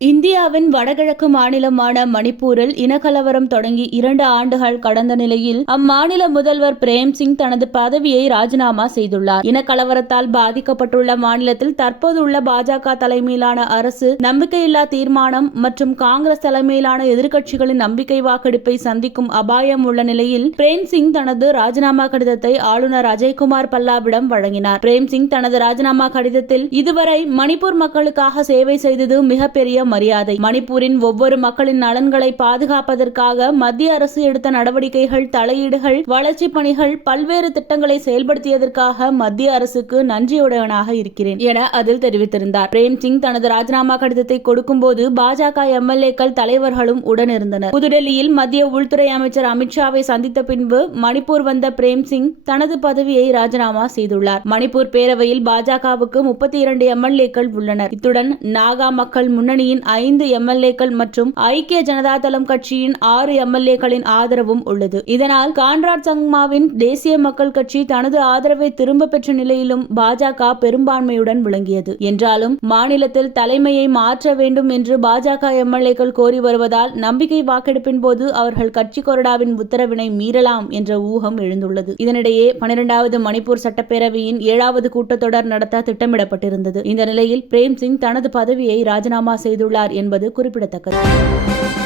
இந்தியாவின் வடகிழக்கு மாநிலமான மணிப்பூரில் இனக்கலவரம் தொடங்கி 2 ஆண்டுகள் கடந்த நிலையில் அம்மாநில முதல்வர் பிரேம்சிங் தனது பதவியை ராஜினாமா செய்துள்ளார். இனக்கலவரத்தால் பாதிக்கப்பட்டுள்ள மாநிலத்தில் தற்போதுள்ள பாஜக தலைமையிலான அரசு நம்பிக்கையில்லா தீர்மானம் மற்றும் காங்கிரஸ் தலைமையிலான எதிர்க்கட்சிகளின் நம்பிக்கை வாக்கெடுப்பை சந்திக்கும் அபாயம் உள்ள நிலையில் பிரேம்சிங் தனது ராஜினாமா கடிதத்தை ஆளுநர் அஜய்குமார் பல்லாவிடம் வழங்கினார். பிரேம்சிங் தனது ராஜினாமா கடிதத்தில் இதுவரை மணிப்பூர் மக்களுக்காக சேவை செய்தது மிகப்பெரிய மரியாதை. மணிப்பூரின் ஒவ்வொரு மக்களின் நலன்களை பாதுகாப்பதற்காக மத்திய அரசு எடுத்த நடவடிக்கைகள், தலையீடுகள், வளர்ச்சி பணிகள், பல்வேறு திட்டங்களை செயல்படுத்தியதற்காக மத்திய அரசுக்கு நன்றியுடையவனாக இருக்கிறேன் என அதில் தெரிவித்திருந்தார். பிரேம்சிங் தனது ராஜினாமா கடிதத்தை கொடுக்கும்போது பாஜக எம்எல்ஏக்கள் தலைவர்களும் உடனிருந்தனர். புதுடெல்லியில் மத்திய உள்துறை அமைச்சர் அமித்ஷாவை சந்தித்த பின்பு மணிப்பூர் வந்த பிரேம்சிங் தனது பதவியை ராஜினாமா செய்துள்ளார். மணிப்பூர் பேரவையில் பாஜகவுக்கு 32 எம்எல்ஏக்கள் உள்ளனர். இத்துடன் நாகா மக்கள் முன்னணியின் 5 எம்எல்ஏக்கள் மற்றும் ஐக்கிய ஜனதாதளம் கட்சியின் 6 எம்எல்ஏக்களின் ஆதரவும் உள்ளது. இதனால் கான்ராட் சங்மாவின் தேசிய மக்கள் கட்சி தனது ஆதரவை திரும்ப பெற்ற நிலையிலும் பாஜக பெரும்பான்மையுடன் விளங்கியது. என்றாலும் மாநிலத்தில் தலைமையை மாற்ற வேண்டும் என்று பாஜக எம்எல்ஏக்கள் கோரி வருவதால் நம்பிக்கை வாக்கெடுப்பின் போது அவர்கள் கட்சி கொறடாவின் உத்தரவினை மீறலாம் என்ற ஊகம் எழுந்துள்ளது. இதனிடையே 12வது மணிப்பூர் சட்டப்பேரவையின் 7வது கூட்டத்தொடர் நடத்த திட்டமிடப்பட்டிருந்தது. இந்த நிலையில் பிரேம்சிங் தனது பதவியை ராஜினாமா செய்துள்ளார் என்பது குறிப்பிடத்தக்கது.